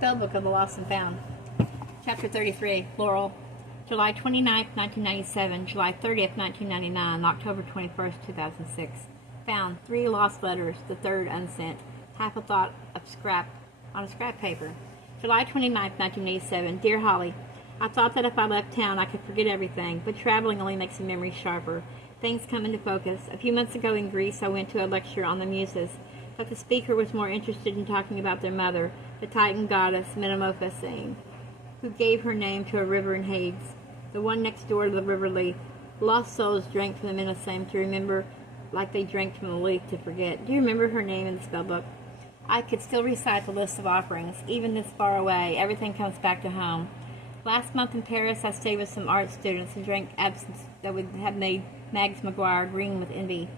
Spellbook of the Lost and Found. Chapter 33, Laurel. July 29th, 1997, July 30th, 1999, October 21st, 2006. Found 3 lost letters, the third unsent. Half a thought of scrap on a scrap paper. July 29th, 1987, Dear Holly, I thought that if I left town I could forget everything, but traveling only makes the memory sharper. Things come into focus. A few months ago in Greece I went to a lecture on the Muses, but the speaker was more interested in talking about their mother, the Titan goddess Metamorphosine, who gave her name to a river in Hades, the one next door to the river Lethe. Lost souls drank from the Metamorphosine to remember like they drank from the Lethe to forget. Do you remember her name in the spellbook? I could still recite the list of offerings. Even this far away, everything comes back to home. Last month in Paris, I stayed with some art students and drank absinthe that would have made Mags McGuire green with envy.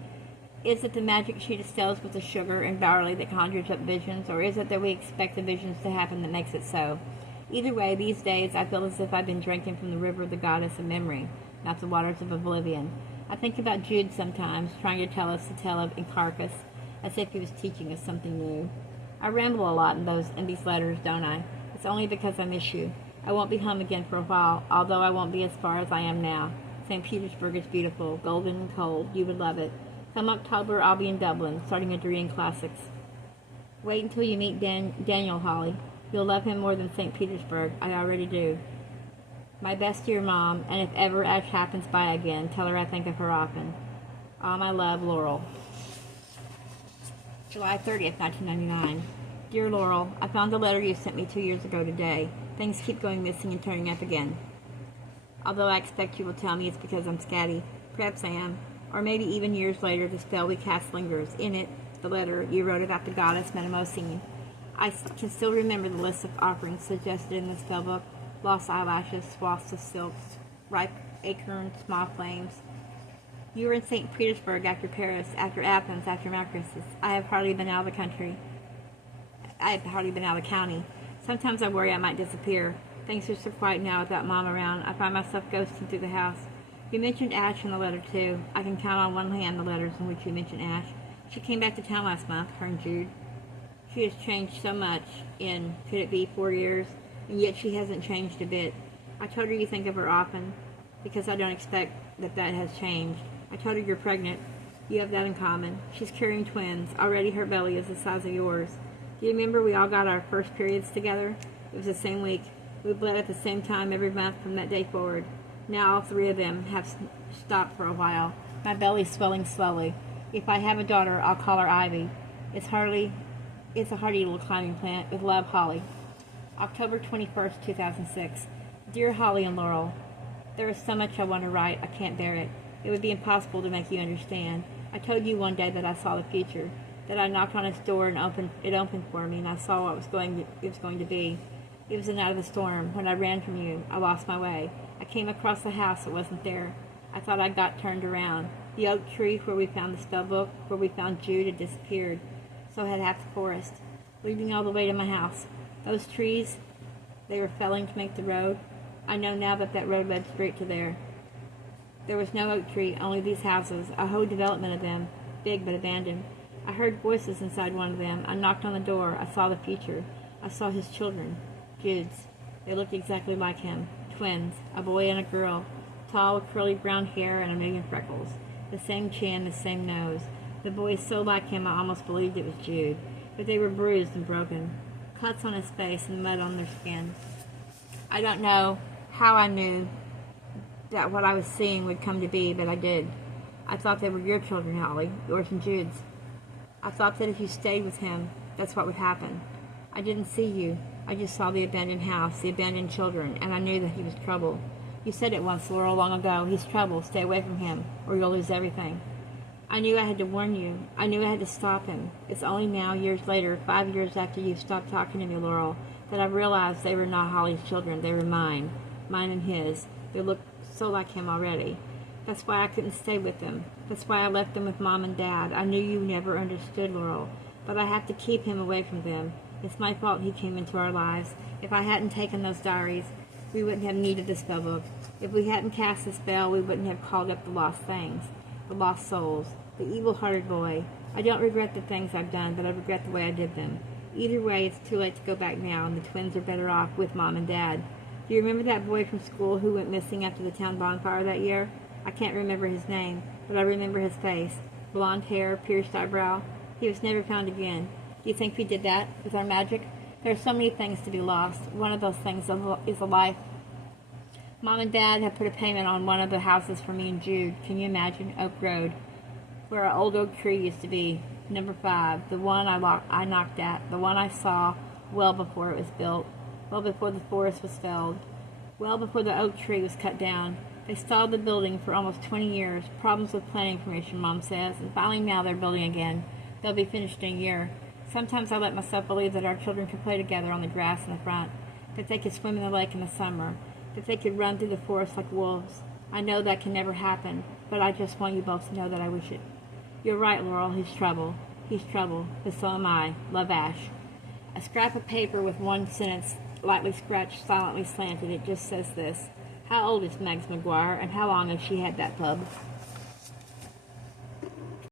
Is it the magic she distills with the sugar and barley that conjures up visions, or is it that we expect the visions to happen that makes it so? Either way, these days I feel as if I've been drinking from the river of the goddess of memory, not the waters of oblivion. I think about Jude sometimes, trying to tell us the tale of Incarchus, as if he was teaching us something new. I ramble a lot in these letters, don't I? It's only because I miss you. I won't be home again for a while, although I won't be as far as I am now. St. Petersburg is beautiful, golden and cold. You would love it. Come October, I'll be in Dublin, starting a degree in classics. Wait until you meet Daniel, Holly. You'll love him more than St. Petersburg. I already do. My best to your mom, and if ever Ash happens by again, tell her I think of her often. All my love, Laurel. July 30th, 1999. Dear Laurel, I found the letter you sent me 2 years ago today. Things keep going missing and turning up again. Although I expect you will tell me it's because I'm scatty. Perhaps I am. Or maybe even years later the spell we cast lingers. In it, the letter, you wrote about the goddess Metamorphosine. I can still remember the list of offerings suggested in the spellbook. Lost eyelashes, swaths of silks, ripe acorns, small flames. You were in St. Petersburg after Paris, after Athens, after Marcus. I have hardly been out of the country. I have hardly been out of the county. Sometimes I worry I might disappear. Things are so quiet now without Mom around. I find myself ghosting through the house. You mentioned Ash in the letter, too. I can count on one hand the letters in which you mentioned Ash. She came back to town last month, her and Jude. She has changed so much in, could it be, 4 years? And yet she hasn't changed a bit. I told her you think of her often, because I don't expect that has changed. I told her you're pregnant. You have that in common. She's carrying twins. Already her belly is the size of yours. Do you remember we all got our first periods together? It was the same week. We bled at the same time every month from that day forward. Now all 3 of them have stopped for a while. My belly's swelling slowly. If I have a daughter, I'll call her Ivy. It's a hardy little climbing plant. With love, Holly. October 21st, 2006. Dear Holly and Laurel, there is so much I want to write, I can't bear it. It would be impossible to make you understand. I told you one day that I saw the future, that I knocked on its door and it opened for me, and I saw what it was going to be. It was the night of the storm. When I ran from you, I lost my way. I came across the house. It wasn't there. I thought I got turned around. The oak tree where we found the spellbook, where we found Jude, had disappeared. So had half the forest, leading all the way to my house. Those trees, they were felling to make the road. I know now that road led straight to there. There was no oak tree, only these houses, a whole development of them, big but abandoned. I heard voices inside one of them. I knocked on the door. I saw the future. I saw his children, Jude's. They looked exactly like him. Twins, a boy and a girl, tall with curly brown hair and a million freckles. The same chin, the same nose. The boy so like him I almost believed it was Jude. But they were bruised and broken. Cuts on his face and mud on their skin. I don't know how I knew that what I was seeing would come to be, but I did. I thought they were your children, Holly, yours and Jude's. I thought that if you stayed with him, that's what would happen. I didn't see you. I just saw the abandoned house, the abandoned children, and I knew that he was trouble. You said it once, Laurel, long ago. He's trouble. Stay away from him, or you'll lose everything. I knew I had to warn you. I knew I had to stop him. It's only now, years later, 5 years after you've stopped talking to me, Laurel, that I've realized they were not Holly's children. They were mine. Mine and his. They looked so like him already. That's why I couldn't stay with them. That's why I left them with Mom and Dad. I knew you never understood, Laurel. But I have to keep him away from them. It's my fault he came into our lives. If I hadn't taken those diaries, we wouldn't have needed the spellbook. If we hadn't cast the spell, we wouldn't have called up the lost things, the lost souls, the evil-hearted boy. I don't regret the things I've done, but I regret the way I did them. Either way, it's too late to go back now, and the twins are better off with Mom and Dad. Do you remember that boy from school who went missing after the town bonfire that year? I can't remember his name, but I remember his face. Blonde hair, pierced eyebrow. He was never found again. Do you think we did that with our magic? There are so many things to be lost. One of those things is a life. Mom and Dad have put a payment on one of the houses for me and Jude. Can you imagine? Oak Road, where our old oak tree used to be. Number 5, the one I knocked at, the one I saw well before it was built, well before the forest was felled, well before the oak tree was cut down. They stalled the building for almost 20 years. Problems with planning permission, Mom says, and finally now they're building again. They'll be finished in a year. Sometimes I let myself believe that our children could play together on the grass in the front, that they could swim in the lake in the summer, that they could run through the forest like wolves. I know that can never happen, but I just want you both to know that I wish it. You're right, Laurel. He's trouble. He's trouble, but so am I. Love, Ash. A scrap of paper with one sentence lightly scratched, silently slanted. It just says this. How old is Megs McGuire, and how long has she had that pub?